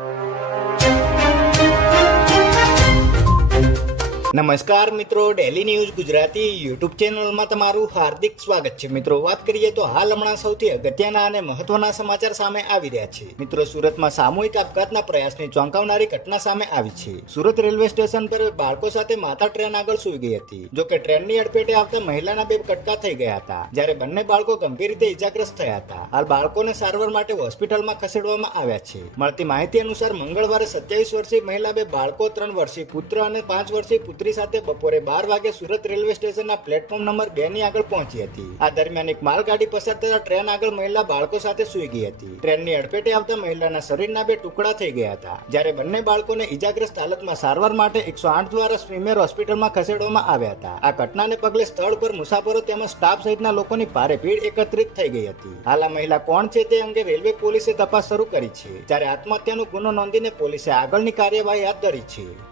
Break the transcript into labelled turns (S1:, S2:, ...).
S1: you. નમસ્કાર મિત્રો daily news Gujarati YouTube ચેનલમાં તમારું હાર્દિક સ્વાગત છે. મિત્રો, વાત કરીએ તો હાલ હમણાં સૌથી અગત્યના અને મહત્વના સમાચાર સામે આવી રહ્યા છે. મિત્રો, સુરતમાં સામૂહિક આપઘાતના પ્રયાસની ચોંકાવનારી ઘટના સામે આવી છે. સુરત રેલવે સ્ટેશન પર બાળકો સાથે માતા ટ્રેન આગળ સૂઈ ગઈ હતી. જો કે ટ્રેનની અડપેટે આવતા મહિલાના બે કટકા થઈ ગયા હતા, જ્યારે બંને બાળકો ગંભીર રીતે ઇજાગ્રસ્ત થયા હતા. હાલ બાળકોને સારવાર માટે હોસ્પિટલમાં ખસેડવામાં આવ્યા છે. મળતી માહિતી અનુસાર, મંગળવારે સત્યાવીસ વર્ષીય મહિલા બે બાળકો, ત્રણ વર્ષીય પુત્ર અને પાંચ વર્ષીય પુત્રી સાથે બપોરે બાર વાગે સુરત રેલવે સ્ટેશનના પ્લેટફોર્મ નંબર બે ની આગળ પહોંચી હતી. આ દરમિયાન એક માલગાડી પસાર થતા ટ્રેન આગળ મહિલા બાળકો સાથે સૂઈ ગઈ હતી. ટ્રેનની અડફેટે આવતા મહિલાના શરીરના બે ટુકડા થઈ ગયા હતા. જ્યારે બંને બાળકોને ઇજાગ્રસ્ત હાલતમાં સારવાર માટે એકસો આઠ દ્વારા સ્વીમેર હોસ્પિટલમાં ખસેડવામાં આવ્યા હતા. આ ઘટનાને પગલે સ્થળ પર મુસાફરો તેમજ સ્ટાફ સહિતના લોકોની ભારે ભીડ એકત્રિત થઈ ગઈ હતી. હાલ આ મહિલા કોણ છે તે અંગે રેલવે પોલીસે તપાસ શરૂ કરી છે. જ્યારે આત્મહત્યાનો ગુનો નોંધીને પોલીસે આગળની કાર્યવાહી હાથ ધરી છે.